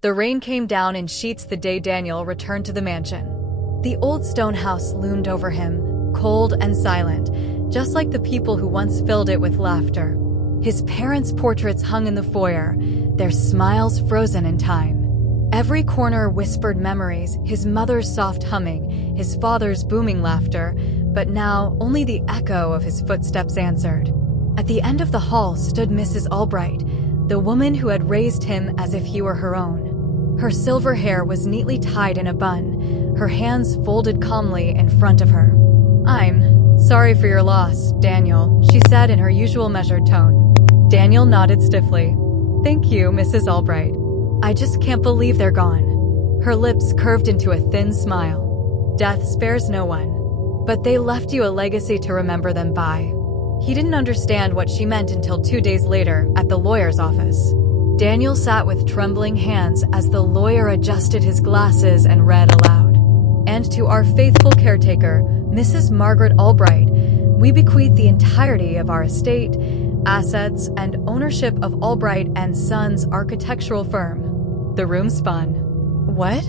The rain came down in sheets the day Daniel returned to the mansion. The old stone house loomed over him, cold and silent, just like the people who once filled it with laughter. His parents' portraits hung in the foyer, their smiles frozen in time. Every corner whispered memories, his mother's soft humming, his father's booming laughter, but now only the echo of his footsteps answered. At the end of the hall stood Mrs. Albright, the woman who had raised him as if he were her own. Her silver hair was neatly tied in a bun, her hands folded calmly in front of her. "I'm sorry for your loss, Daniel," she said in her usual measured tone. Daniel nodded stiffly. "Thank you, Mrs. Albright. I just can't believe they're gone." Her lips curved into a thin smile. "Death spares no one. But they left you a legacy to remember them by." He didn't understand what she meant until 2 days later at the lawyer's office. Daniel sat with trembling hands as the lawyer adjusted his glasses and read aloud. "And to our faithful caretaker, Mrs. Margaret Albright, we bequeath the entirety of our estate, assets, and ownership of Albright and Sons architectural firm." The room spun. "What?"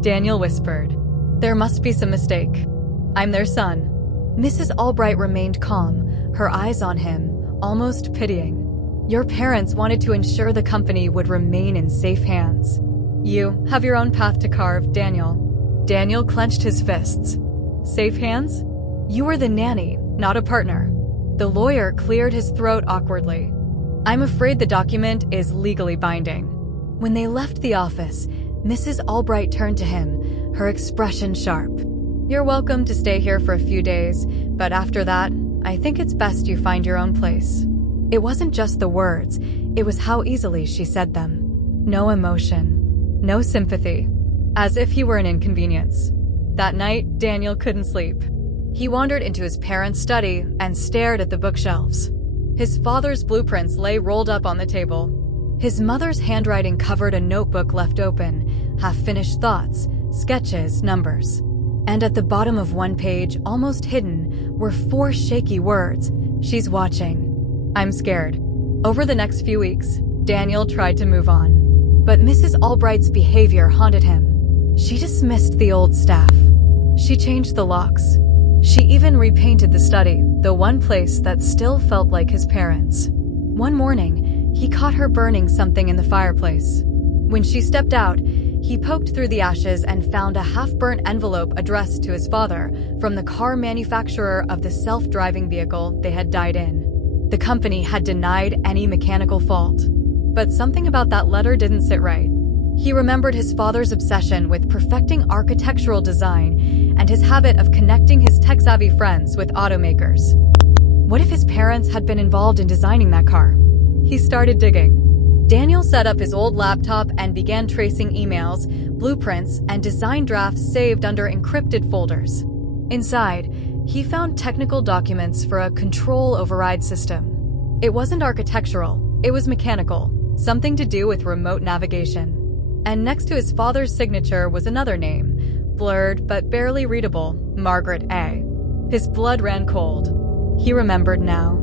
Daniel whispered. "There must be some mistake. I'm their son." Mrs. Albright remained calm, her eyes on him, almost pitying. "Your parents wanted to ensure the company would remain in safe hands. You have your own path to carve, Daniel." Daniel clenched his fists. "Safe hands? You were the nanny, not a partner." The lawyer cleared his throat awkwardly. "I'm afraid the document is legally binding." When they left the office, Mrs. Albright turned to him, her expression sharp. "You're welcome to stay here for a few days, but after that, I think it's best you find your own place." It wasn't just the words, it was how easily she said them. No emotion, no sympathy, as if he were an inconvenience. That night, Daniel couldn't sleep. He wandered into his parents' study and stared at the bookshelves. His father's blueprints lay rolled up on the table. His mother's handwriting covered a notebook left open, half-finished thoughts, sketches, numbers. And at the bottom of one page, almost hidden, were 4 shaky words. "She's watching. I'm scared." Over the next few weeks, Daniel tried to move on. But Mrs. Albright's behavior haunted him. She dismissed the old staff. She changed the locks. She even repainted the study, the one place that still felt like his parents'. One morning, he caught her burning something in the fireplace. When she stepped out, he poked through the ashes and found a half-burnt envelope addressed to his father from the car manufacturer of the self-driving vehicle they had died in. The company had denied any mechanical fault. But something about that letter didn't sit right. He remembered his father's obsession with perfecting architectural design and his habit of connecting his tech-savvy friends with automakers. What if his parents had been involved in designing that car? He started digging. Daniel set up his old laptop and began tracing emails, blueprints, and design drafts saved under encrypted folders. Inside, he found technical documents for a control override system. It wasn't architectural, it was mechanical, something to do with remote navigation. And next to his father's signature was another name, blurred but barely readable, Margaret A. His blood ran cold. He remembered now.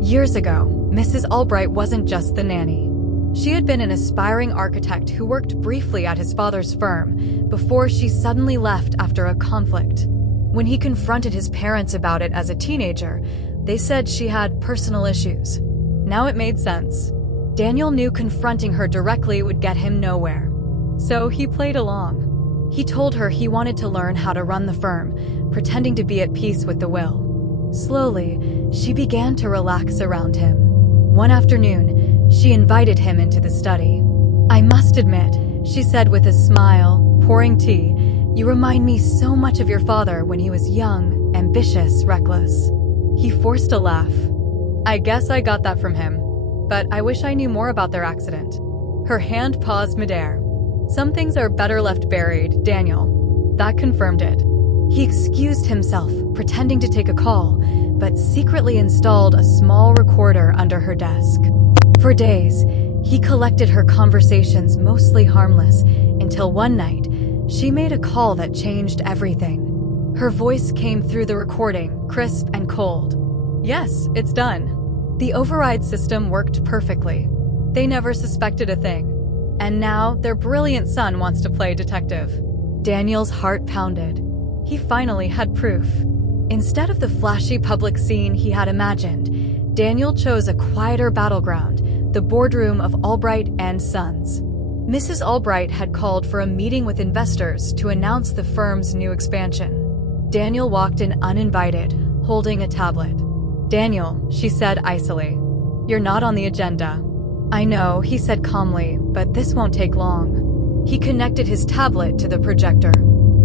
Years ago, Mrs. Albright wasn't just the nanny. She had been an aspiring architect who worked briefly at his father's firm before she suddenly left after a conflict. When he confronted his parents about it as a teenager, they said she had personal issues. Now it made sense. Daniel knew confronting her directly would get him nowhere. So he played along. He told her he wanted to learn how to run the firm, pretending to be at peace with the will. Slowly, she began to relax around him. One afternoon, she invited him into the study. "I must admit," she said with a smile, pouring tea, "you remind me so much of your father when he was young, ambitious, reckless." He forced a laugh. "I guess I got that from him, but I wish I knew more about their accident." Her hand paused midair. "Some things are better left buried, Daniel." That confirmed it. He excused himself, pretending to take a call, but secretly installed a small recorder under her desk. For days, he collected her conversations, mostly harmless, until one night, she made a call that changed everything. Her voice came through the recording, crisp and cold. "Yes, it's done." The override system worked perfectly. They never suspected a thing. And now, their brilliant son wants to play detective. Daniel's heart pounded. He finally had proof. Instead of the flashy public scene he had imagined, Daniel chose a quieter battleground, the boardroom of Albright and Sons. Mrs. Albright had called for a meeting with investors to announce the firm's new expansion. Daniel walked in uninvited, holding a tablet. "Daniel," she said icily, "you're not on the agenda." "I know," he said calmly, "but this won't take long." He connected his tablet to the projector.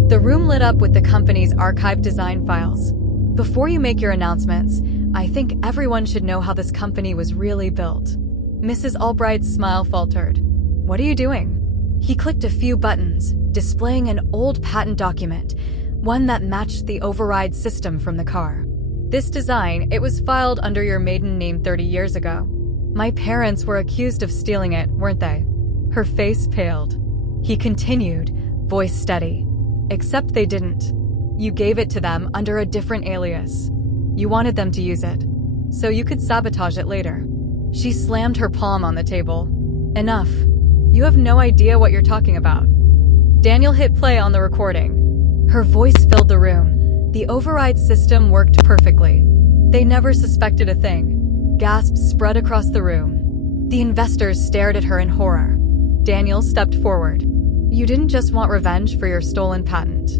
The room lit up with the company's archived design files. "Before you make your announcements, I think everyone should know how this company was really built." Mrs. Albright's smile faltered. "What are you doing?" He clicked a few buttons, displaying an old patent document, one that matched the override system from the car. "This design, it was filed under your maiden name 30 years ago. My parents were accused of stealing it, weren't they?" Her face paled. He continued, voice steady. "Except they didn't. You gave it to them under a different alias. You wanted them to use it, so you could sabotage it later." She slammed her palm on the table. "Enough. You have no idea what you're talking about." Daniel hit play on the recording. Her voice filled the room. The override system worked perfectly. They never suspected a thing. Gasps spread across the room. The investors stared at her in horror. Daniel stepped forward. "You didn't just want revenge for your stolen patent.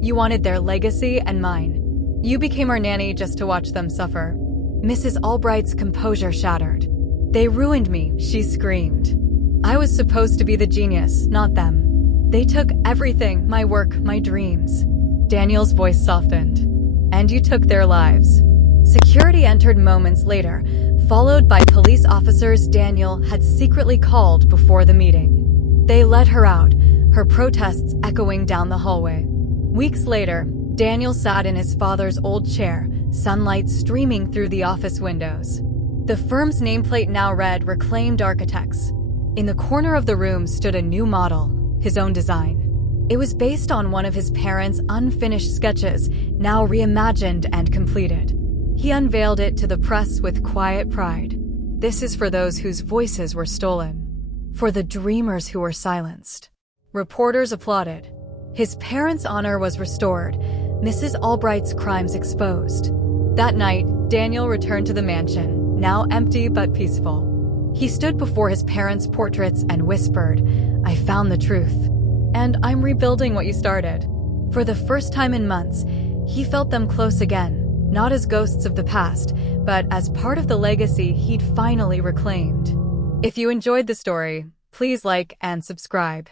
You wanted their legacy and mine. You became our nanny just to watch them suffer." Mrs. Albright's composure shattered. "They ruined me," she screamed. "I was supposed to be the genius, not them. They took everything, my work, my dreams." Daniel's voice softened. "And you took their lives." Security entered moments later, followed by police officers Daniel had secretly called before the meeting. They led her out, her protests echoing down the hallway. Weeks later, Daniel sat in his father's old chair, sunlight streaming through the office windows. The firm's nameplate now read Reclaimed Architects. In the corner of the room stood a new model, his own design. It was based on one of his parents' unfinished sketches, now reimagined and completed. He unveiled it to the press with quiet pride. "This is for those whose voices were stolen. For the dreamers who were silenced." Reporters applauded. His parents' honor was restored, Mrs. Albright's crimes exposed. That night, Daniel returned to the mansion, now empty but peaceful. He stood before his parents' portraits and whispered, "I found the truth. And I'm rebuilding what you started." For the first time in months, he felt them close again, not as ghosts of the past, but as part of the legacy he'd finally reclaimed. If you enjoyed the story, please like and subscribe.